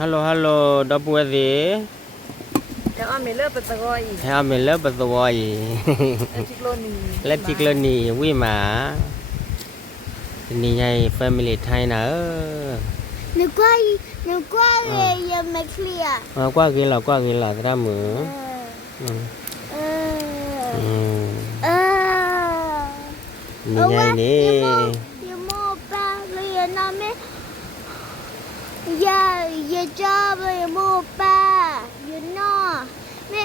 ฮัลโหลฮัลโหลดับเบิลสิแล้วอ้อมไม่เลิกไปตะกอยอีกให้เอาเมลเลอร์ปัสสาวะแล้วชิโลนีและทิกเลนี่วิมานี่ไงแฟมิลี่ไทยนะนึกว่าเลยยังไม่เคลียร์กว่ากินหรอกว่ากินหรอตรามือเออนี่ไงนี่ยโมป้าเลยนะแม่อย่าจ้าเลยโมป้าอยู่นอแม่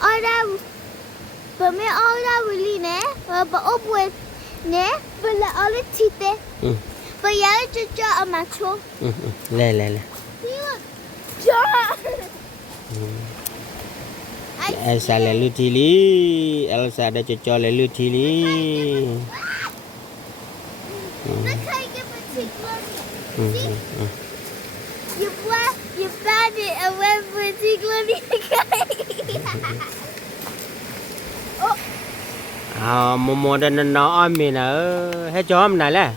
เอาได้เปิดไม่เอาได้วิลีเนี่ยเปิดอบเวเนี่ยเปิดละเอาเลยทีเตะเปิดยาเลยจ้าเอามาโชว์เล่จ้าElsa lalu tili Elsa ada cocok lalu tili You found it and went for a tickle ni Momo dan nó mình ở hết cho hôm nào lẽ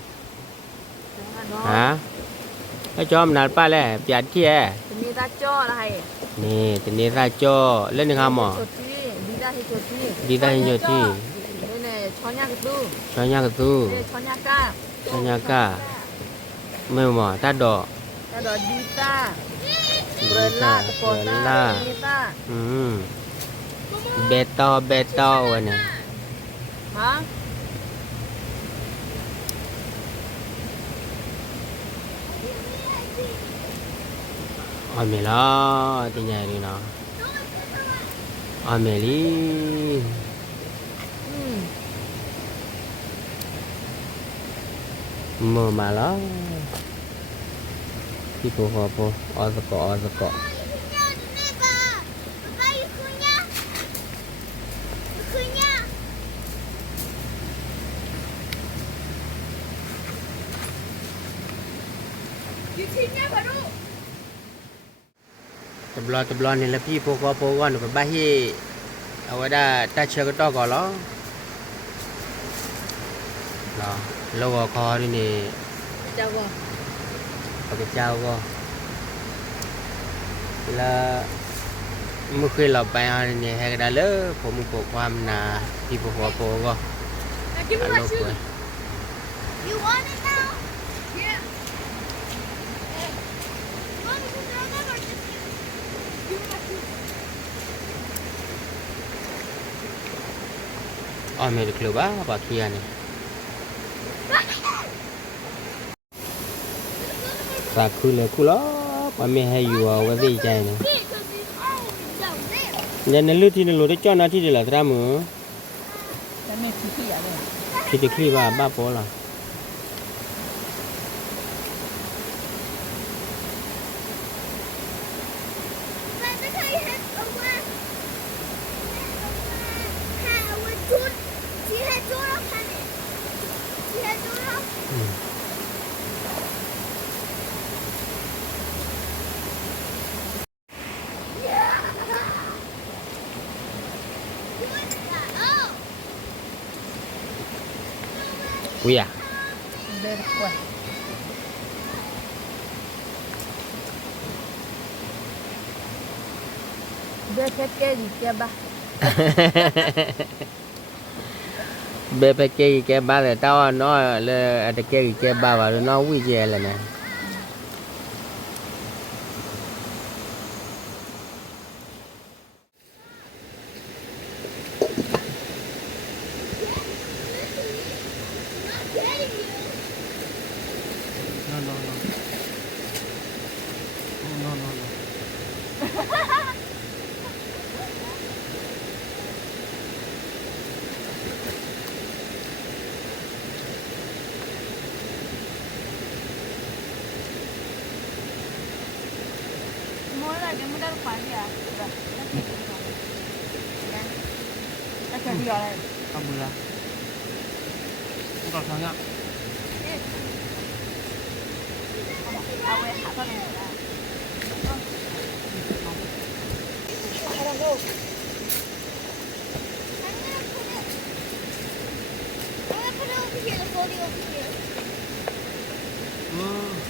hả hết cho hôm nào pa lẽ biat kia นี่ตาจ้ออะไร นี่ทีนี้ราโจ้เล่นหนึ่งคำหมอดีได้เยอะที่เนี่ยช้อนยากระตู้ช้อนยากระตู้ช้อนยาก้าช้อนยาก้าไม่หมอตาดอกดีต้าเบรล่าตะโกนต้าเบตอวันนี้ฮะอเมล่าที่ไหนนี่เนาะอเมลีมือมาแล้วพี่ปูหัวปูอสกตบลอนนี่แหละพี่ปูก่อนไปบ้าฮีเอาไว้ได้ตาเชื่อก็ต่อก่อนแล้วแล้วก็คอนี่เจ้าก็เอาไปเจ้าก็แล้วเมื่อคืนเราไปเอาเนี่ยให้กันได้เลยผมปกความนาพี่ปูก็ฮัลโหลกูYou want it now? Yeah. อ๋อไม่ได้คลุบ้าปากเคียนี่ฝากคุยเลยคุล้อปาไม่ให้อยู่เอาไว้ดีใจนะยันนั่นลือที่นั่นรู้ได้จ้าหน้าที่เดียวละตรามือแต่ไม่ขี้อะไรคิดจะขี้บ้าโป้ล่ะอุ้ยอ่ะเดินกว่าเดินแค่แก่ดีแก่บ้าเบไปเกยแกบ้าเลยต้าน้อยเลยอาจจะเกยแกบ้าว่าน้องวิ่งเจเลยนะque me da pania. Esa es la Kabula. Bukan sangat. Awe apa ni?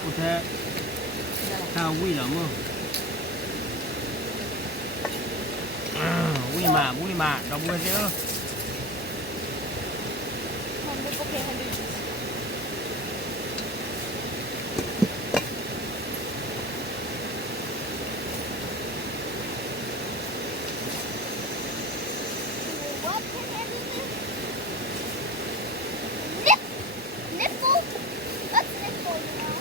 Udah tahu lah mo. Bulima, đọc buồn chứ. Không biết có thể hay đi. What can I do this? Nipple? What's nipple, you know?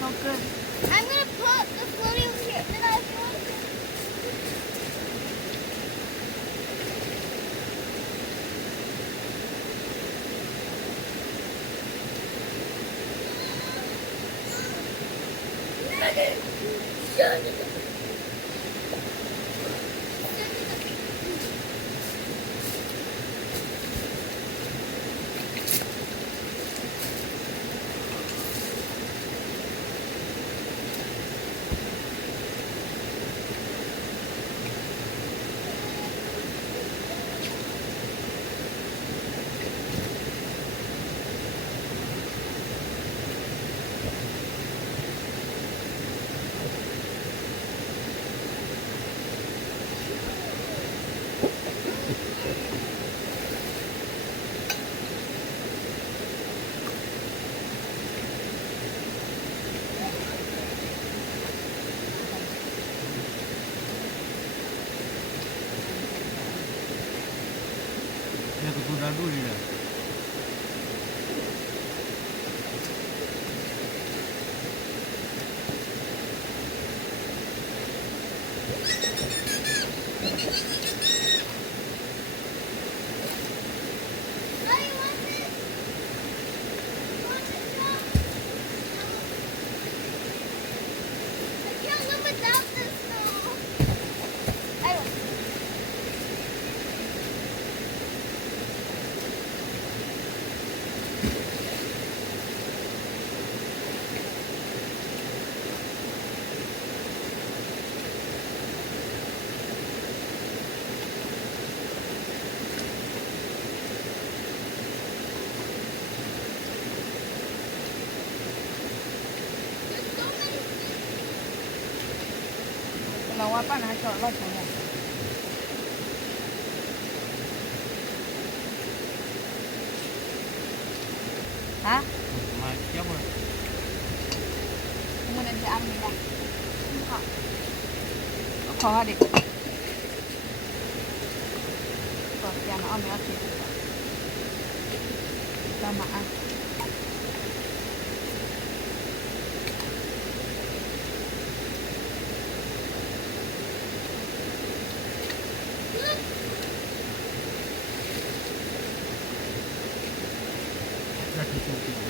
So good. I'm gonna put the floaty over here. Then I feel Đây của tôi đã đuổi rồi.เราว่าป้านาจอดรถตรงนี้ฮะ Mà chết rồi. มันจะอันนี้ละขอเด็กก่อนจะเอาเนื้อติดจะมาอันRất là sung sướng.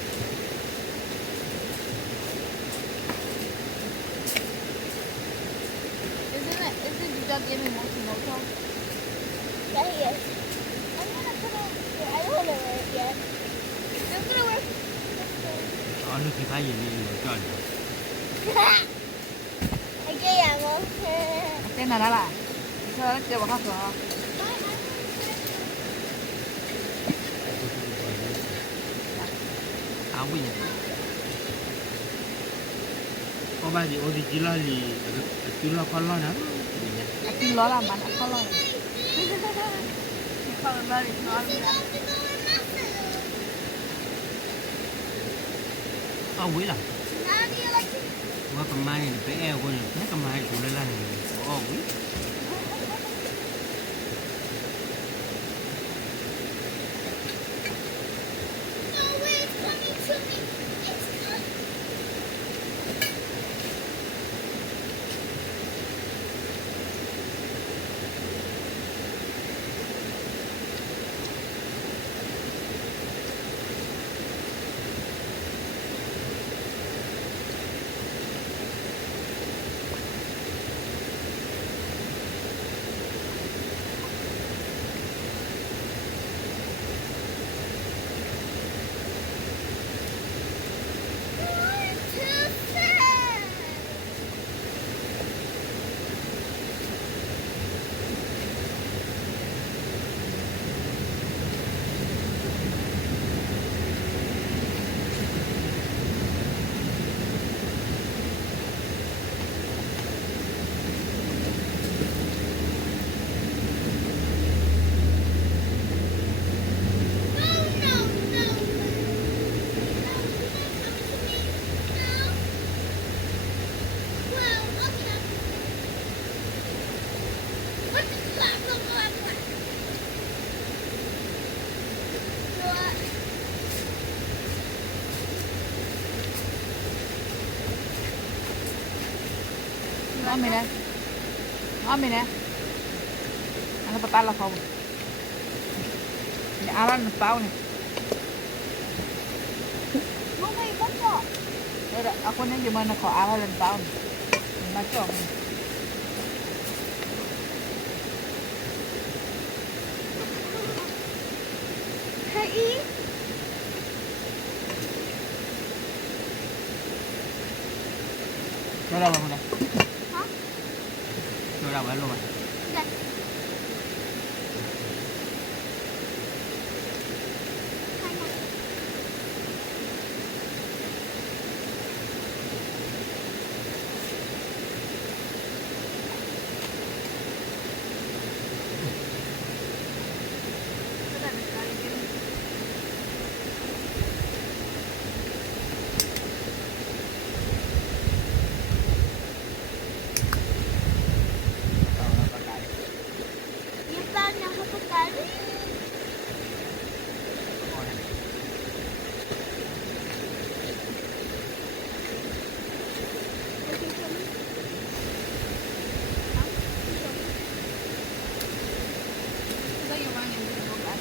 Isn't it just giving more to motor? Yeah, he is. I'm gonna put it here. I don't want to wear it yet. I'm gonna wear Nó khi thấy gì đi rồi trời. Okay, I'm okay. Tên là là sao chưa vào khóc rồi Áo bây giờ. Có bao giờ đi chỉ là gì chỉ là con lo nữa. tin nó làm bạn đã không lo không lo thì nó Quý là. Now do you like to... Qua cầm mai này phải eo con này, thấy cầm mai của lên quý. No way, it's coming to me. It's coming. ăn mì này ăn mì này ăn cái là không để ăn bao này Mama iba po. rồi ako na yung mga nako-aralan bao machong Hai. Cho đâu vào đây? Hả? Cho đâu vào luôn à? Đây. Hai này. Yung parang nakapagkali. ito yung mga yung bukas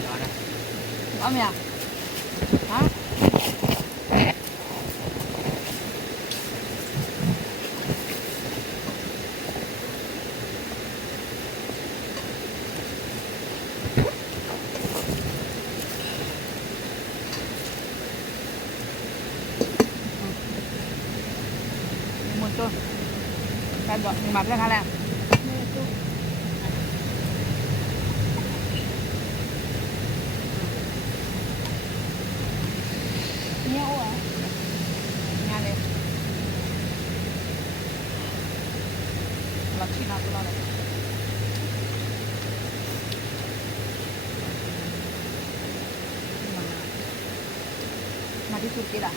Cho đây. ăn mì à hả muncul kan dok nhưng mà cái là Nyawa. nha đi làm chi nào tôi lo này mà đi chụp kia đã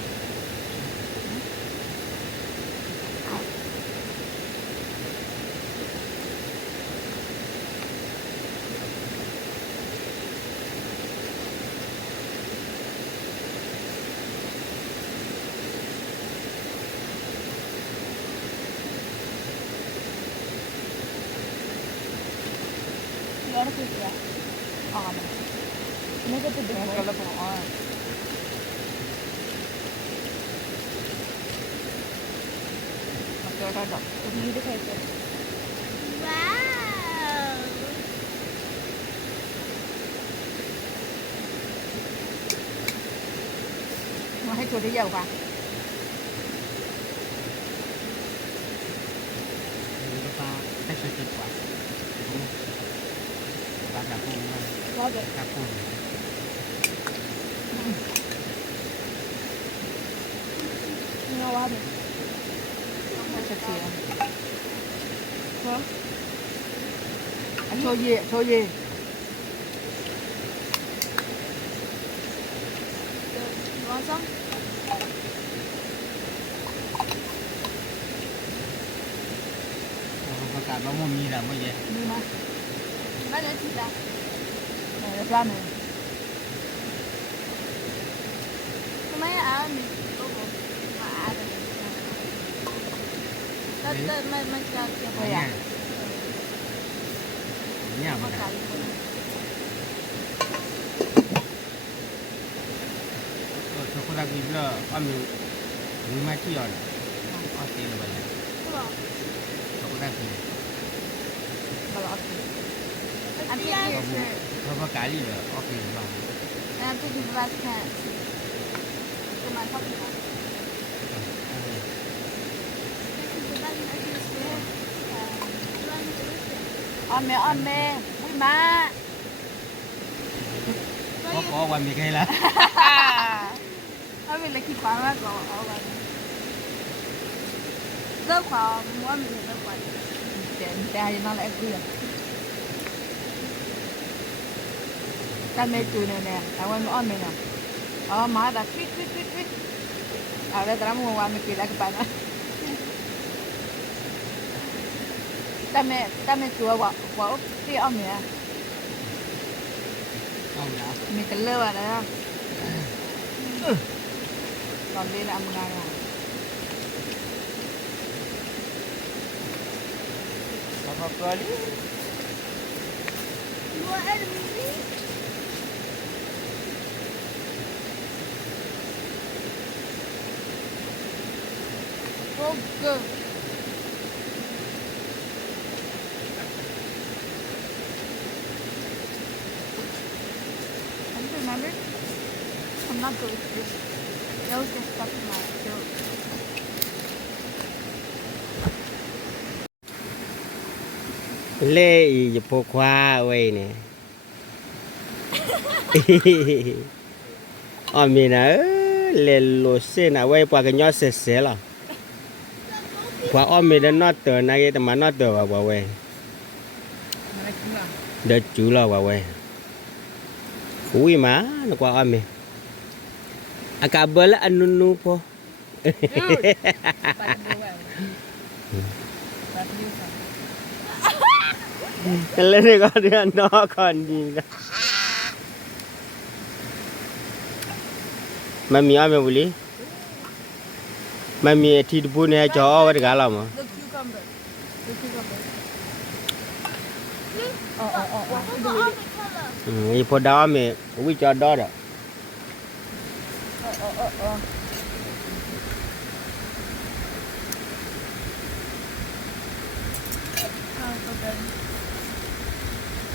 Yun ako siya. Ano ka to Yang kalau pun masih ada dok Hindi kayo ito. Wow! mà hay chuột đi dầu vào Ini apa? Tes sedikit Pak. Kita gabung kan. Bakit? Gabung. Nyawa mo. thật sự Hả? anh cho gì Ngon xong? Kalau kat mau mi lah mau je. đi mà Ba na sila. này là plan này Kumaya amin. Oo. Maaari. Tapos may kaya Thôi à? Ini apa dah? Makali ko na. Oh, aku lagi bila ambil 5 kilo. Okey lah banyak. Diba? Aku lagi. kalau aku Ang pili. Berapa kali lah? Okey lah. Ang pili last chance. Kumatok na. on mê vui má Có qua mi cái là. Kami lagi parah kau awal. Dơ khóa mua mình dơ khóa. để nó lại vui à ta mê chùi này nè ta quên on mê nè má đã quýt Ahora tenemos un guame que la que pana. Dame tu agua, agua, sí, hombre. Mi cái lơ vào đấy không? Còn đây là một ngày à? Apa kali? Dua air mili. Burger. Don't you remember? I'm not good with this. That was just stuck in my throat. Le y po khoa vậy nè. Mình le lo xe na vậy qua cái nhỏ xe là. Qua mình đã nói từ này thì mà nói từ vào vậy. Mà lại cũng là. Để chú lo vào vậy. Ui mà nó qua mình. Akabala anunu po. Lên đây có đứa nó còn gì cả. Mami ame buli. Mami thịt bún này cho ở cái làm mà. The cucumber. The cucumber. Oh. What's the other color? Ipo daw ame, uwi cho đó đó. Oh.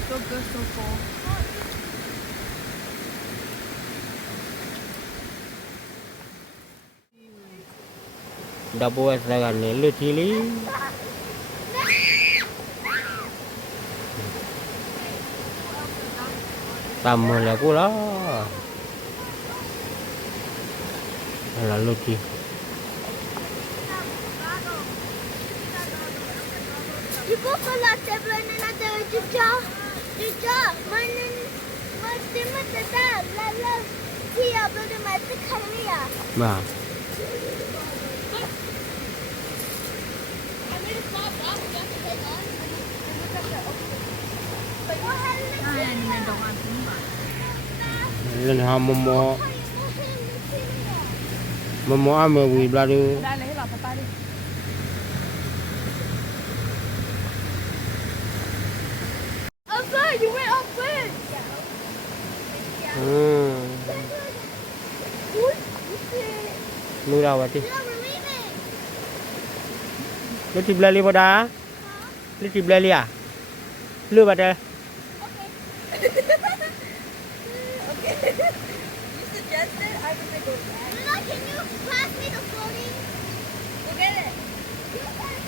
So good, so full. Dah buat sekarang ni, lu cili. Tambah lah pula. Lalu cili. Ibu kalau tebel ni nak cuca, mana tetap lalu siap belum mati kali ya. Bah. Lên họ mò ame uwi beladu. Đã lấy lọ papa đi. You went up first. Lu dah berarti. Yeah, we're leaving. Lu ti belali pada? Lu ti belali ah? Lu pada? Okay. You suggested I was gonna go back. Luna, can you pass me the floating? Go get it. You pass it.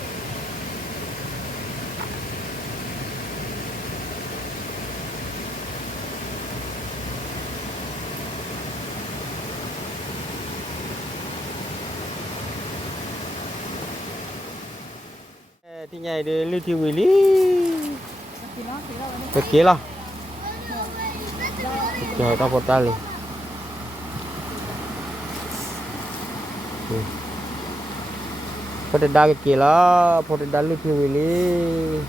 Thì nhảy đi lưu thiêu người lý. Thì nó Cái kia lo. Chờ tao một tay luôn. Có thể đa cái kia lo, có thể đa lưu thiêu người lý.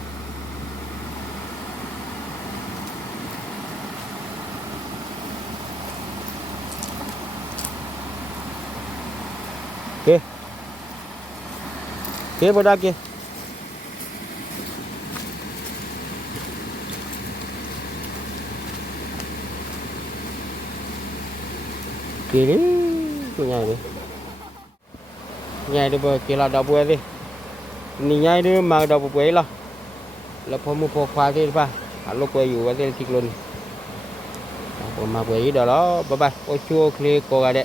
Kia. Kia vào đó kia. Kia đi, tôi nhảy đi bờ kia là đào bùi đi, ni nhảy đi mà đào bùi là phô mua phô khoa đi ba, lúc quayอยู่ว่าจะติดลนมาbùi đó đó, bye bye, ôi chua kêu cô gà đấy.